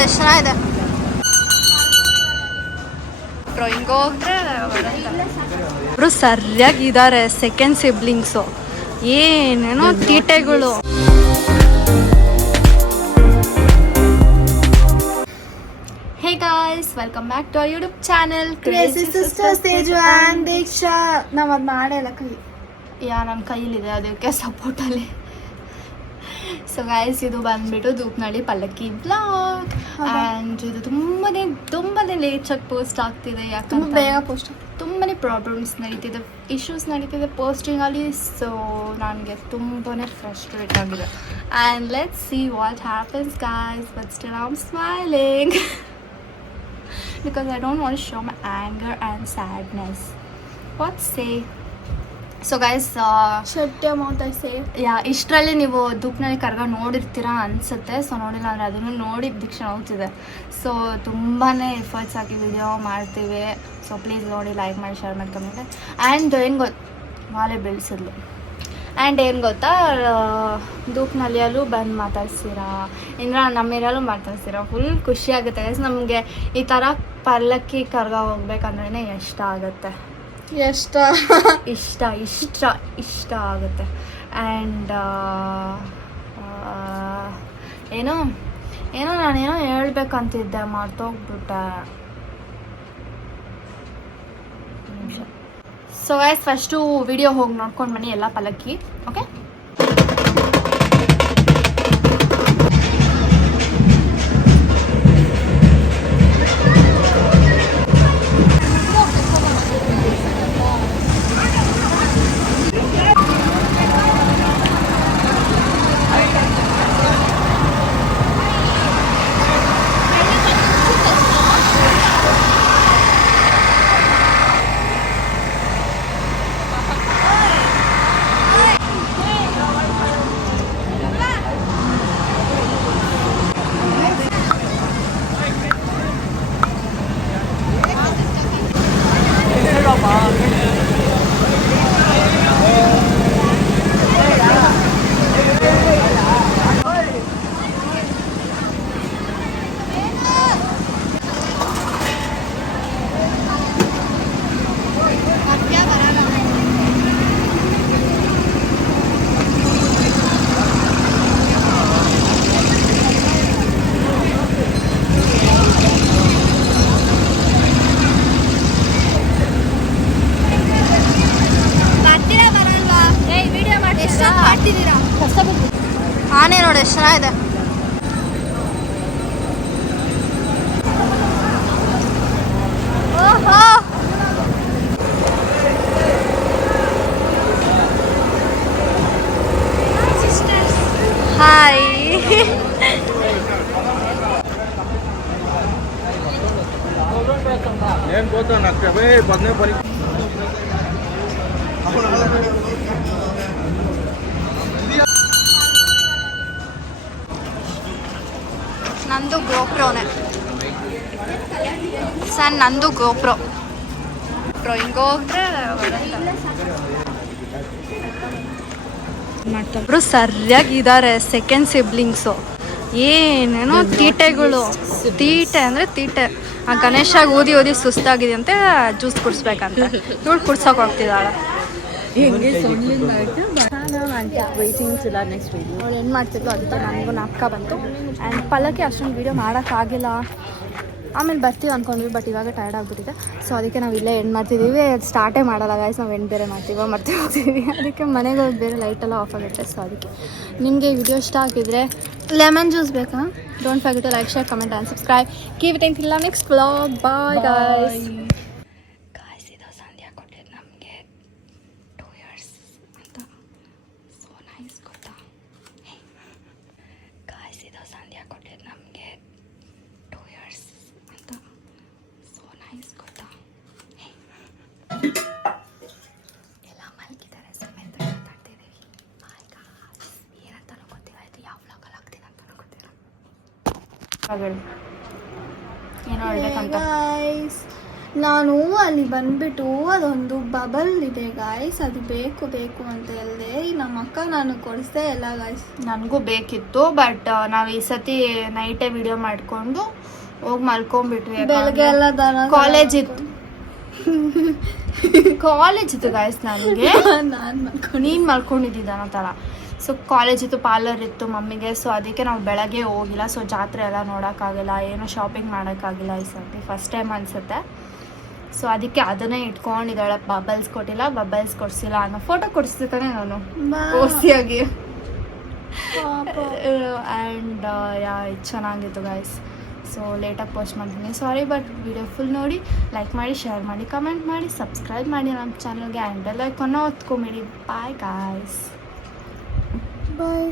ನೋಡಿ ಎಷ್ಟು ಚೆನ್ನಾಗಿದೆ. ಹಿಂಗೆ ಹೋದ್ರೆ ಇಬ್ರು ಸರಿಯಾಗಿದ್ದಾರೆ ಸೆಕೆಂಡ್ ಸಿಬ್ಲಿಂಗ್ಸು. ಏನೇನೋ ತೀಟೆಗಳು. Hey guys, welcome back to our YouTube channel crazy sisters Teju and Deeksha. ನಾವು ಅದು ಮಾಡೇ ಇಲ್ಲ ಕೈ. ನನ್ನ ಕೈಲಿದೆ, ಅದಕ್ಕೆ ಸಪೋರ್ಟಲ್ಲಿ. ಸೊ ಗೈಸ್, ಇದು ಬಂದ್ಬಿಟ್ಟು ದೂಪ್ನಳ್ಳಿ ಪಲ್ಲಕ್ಕಿ ಬ್ಲಾಗ್. ಆ್ಯಂಡ್ ಇದು ತುಂಬಾ ಲೇಟಾಗಿ ಪೋಸ್ಟ್ ಆಗ್ತಿದೆ. ಯಾಕಂದ್ರೆ ಬೇಗ ಪೋಸ್ಟ್, ತುಂಬಾ ಪ್ರಾಬ್ಲಮ್ಸ್ ನಡೀತಿದೆ, ಇಶ್ಯೂಸ್ ನಡೀತಿದೆ ಪೋಸ್ಟಿಂಗಲ್ಲಿ. ಸೊ ನನಗೆ ತುಂಬಾ ಫ್ರಸ್ಟ್ರೇಟ್ ಆಗಿದೆ. And let's see what happens guys. But still I am smiling because I don't want to show my anger and sadness. What say? So guys, shut your mouth I say. ಇಷ್ಟರಲ್ಲಿ ನೀವು ದೂಪ್ನಲ್ಲಿ ಕರ್ಗ ನೋಡಿರ್ತೀರಾ ಅನಿಸುತ್ತೆ. So ನೋಡಿಲ್ಲ ಅಂದರೆ ಅದನ್ನು ನೋಡಿ ದೀಕ್ಷಾ ಹೋಗ್ತಿದೆ. ಸೊ ತುಂಬಾ ಎಫರ್ಟ್ಸ್ ಹಾಕಿ ವಿಡಿಯೋ ಮಾಡ್ತೀವಿ. ಸೊ ಪ್ಲೀಸ್ ನೋಡಿ, ಲೈಕ್ ಮಾಡಿ, ಶೇರ್ ಮಾಡಿ, ಕಮೆಂಟ್. ಆ್ಯಂಡ್ ಏನು ಮಾಲೆ ಬೆಳೆಸಿದ್ಲು. ಆ್ಯಂಡ್ ಏನು ಗೊತ್ತಾ, ದೂಪ್ನಲ್ಲಿಯಲ್ಲೂ ಬಂದು ಮಾತಾಡ್ಸಿರಾ, ಇಂದ್ರ ನಮ್ಮಿರಲ್ಲೂ ಮಾತಾಡ್ಸಿರಾ. ಫುಲ್ ಖುಷಿ ಆಗುತ್ತೆ ಗೈಸ್. ನಮಗೆ ಈ ಥರ ಪಲ್ಲಕ್ಕಿ ಕರ್ಗ ಹೋಗ್ಬೇಕಂದ್ರೇ ಇಷ್ಟ ಆಗುತ್ತೆ. ಇಷ್ಟ ಆಗುತ್ತೆ. ಆ್ಯಂಡ್ ಏನೋ ನಾನೇನೋ ಹೇಳ್ಬೇಕಂತಿದ್ದೆ, ಮರ್ತೋಗ್ಬಿಟ್ಟೆ. ಸೊ ಗೈಸ್, ಫಸ್ಟು ವಿಡಿಯೋ ಹೋಗಿ ನೋಡ್ಕೊಂಡು ಬನ್ನಿ ಎಲ್ಲ ಪಲ್ಲಕ್ಕಿ. ಓಕೆ, ಆನೆ ನೋಡಿ ಎಷ್ಟು ಚೆನ್ನಾಗಿದೆ. ಹಾಯ್. ಏನು ಗೊತ್ತಾ ಬದನೇ ಬರೀ ನಂದು ಗೋಪ್ರೋನೆ ಸರ್, ನಂದು ಗೋಪ್ರೋ. ಹಿಂಗೆ ಹೋದ್ರೆ ಮಾಡ್ತಾರೆ. ಸರಿಯಾಗಿದ್ದಾರೆ ಸೆಕೆಂಡ್ ಸಿಬ್ಲಿಂಗ್ಸು. ಏನೇನೋ ತೀಟೆಗಳು. ತೀಟೆ ಅಂದರೆ ತೀಟೆ. ಆ ಗಣೇಶಾಗ ಓದಿ ಸುಸ್ತಾಗಿದೆ ಅಂತ ಜ್ಯೂಸ್ ಕುಡಿಸ್ಬೇಕಂತ ಇವಳು ಕುಡ್ಸೋಕೆ ಹೋಗ್ತಿದ್ದಾಳೆ. ಅವಳು ಏನು ಮಾಡ್ತಿದ್ಲು ಅಂತ ನನಗೂ ನಾಟಕ ಬಂತು. ಆ್ಯಂಡ್ ಪಲ್ಲಕ್ಕಿ ಅಷ್ಟೊಂದು ವೀಡಿಯೋ ಮಾಡೋಕ್ಕಾಗಿಲ್ಲ, ಆಮೇಲೆ ಬರ್ತೀವಿ ಅಂದ್ಕೊಂಡ್ವಿ. ಬಟ್ ಇವಾಗ ಟೈರ್ಡ್ ಆಗಿಬಿಟ್ಟಿದೆ. ಸೊ ಅದಕ್ಕೆ ನಾವು ಇಲ್ಲೇ ಎಂಡ್ ಮಾಡ್ತಿದ್ದೀವಿ. ಸ್ಟಾರ್ಟೇ ಮಾಡಲ್ಲ ಗೈಸ್, ನಾವು ಎಂಡ್ ಬೇರೆ ಮರ್ತೀವಿ ಹೋಗ್ತೀವಿ. ಅದಕ್ಕೆ ಮನೆಗೆ ಹೋಗಿ ಬೇರೆ ಲೈಟೆಲ್ಲ ಆಫ್ ಆಗುತ್ತೆ. ಸೊ ಅದಕ್ಕೆ ನಿಮಗೆ ವಿಡಿಯೋ ಇಷ್ಟ ಆಗಿದ್ರೆ ಲೆಮನ್ ಜ್ಯೂಸ್ ಬೇಕಾ? Don't forget to like, share, comment and subscribe. Keep it in next vlog. Bye guys. ಏನೋ ಹೇಳ್ಬೇಕಂತ. ನಾನು ಅಲ್ಲಿ ಬಂದ್ಬಿಟ್ಟು ಅದೊಂದು ಬಬಲ್ ಇದೆ ಗಾಯ್ಸ್, ಅದು ಬೇಕು ಬೇಕು ಅಂತ ಹೇಳಿದೆ. ಈ ನಮ್ಮ ಅಕ್ಕ ನಾನು ಕೊಡಿಸ್ದೆ ಎಲ್ಲ ಗಾಯ್ಸ್. ನನಗೂ ಬೇಕಿತ್ತು, ಬಟ್ ನಾವು ಈ ಸತಿ ನೈಟೇ ವಿಡಿಯೋ ಮಾಡಿಕೊಂಡು ಹೋಗಿ ಮಲ್ಕೊಂಡ್ಬಿಟ್ವಿ. ಬೆಳಗ್ಗೆ ಎಲ್ಲ ದನ ಕಾಲೇಜ್ ಇತ್ತು ಕಾಲೇಜ್ ಇತ್ತು ಗಾಯ್ಸ್ ನನಗೆ. ನೀನು ಮಲ್ಕೊಂಡಿದ್ದ ಅನ್ನೋ ಥರ. ಸೊ ಕಾಲೇಜ್ ಇತ್ತು, ಪಾರ್ಲರ್ ಇತ್ತು ಮಮ್ಮಿಗೆ. ಸೊ ಅದಕ್ಕೆ ನಾವು ಬೆಳಗ್ಗೆ ಹೋಗಿಲ್ಲ. ಸೊ ಜಾತ್ರೆ ಎಲ್ಲ ನೋಡೋಕ್ಕಾಗಿಲ್ಲ, ಏನೋ ಶಾಪಿಂಗ್ ಮಾಡೋಕ್ಕಾಗಿಲ್ಲ ಈ ಸರ್ತಿ, ಫಸ್ಟ್ ಟೈಮ್ ಅನಿಸುತ್ತೆ. ಸೊ ಅದಕ್ಕೆ ಅದನ್ನೇ ಇಟ್ಕೊಂಡಿದ್ದಾಳೆ. ಬಬಲ್ಸ್ ಕೊಟ್ಟಿಲ್ಲ, ಬಬಲ್ಸ್ ಕೊಡಿಸಿಲ್ಲ ಅನ್ನೋ ಫೋಟೋ ಕೊಡಿಸ್ತಾನೆ ನಾನು ಓಸಿಯಾಗಿ. ಆ್ಯಂಡ್ ಯಾ ಇದು ಚೆನ್ನಾಗಿತ್ತು ಗಾಯ್ಸ್. ಸೊ ಲೇಟಾಗಿ ಪೋಸ್ಟ್ ಮಾಡ್ತೀನಿ, ಸಾರಿ. ಬಟ್ ವಿಡಿಯೋ ಫುಲ್ ನೋಡಿ, ಲೈಕ್ ಮಾಡಿ, ಶೇರ್ ಮಾಡಿ, ಕಮೆಂಟ್ ಮಾಡಿ, ಸಬ್ಸ್ಕ್ರೈಬ್ ಮಾಡಿ ನಮ್ಮ ಚಾನಲ್ಗೆ. ಆ್ಯಂಡ್ ಲೈಕ್ ಒತ್ಕೊಂಬಿಡಿ. Bye guys. ಬಾಯ್.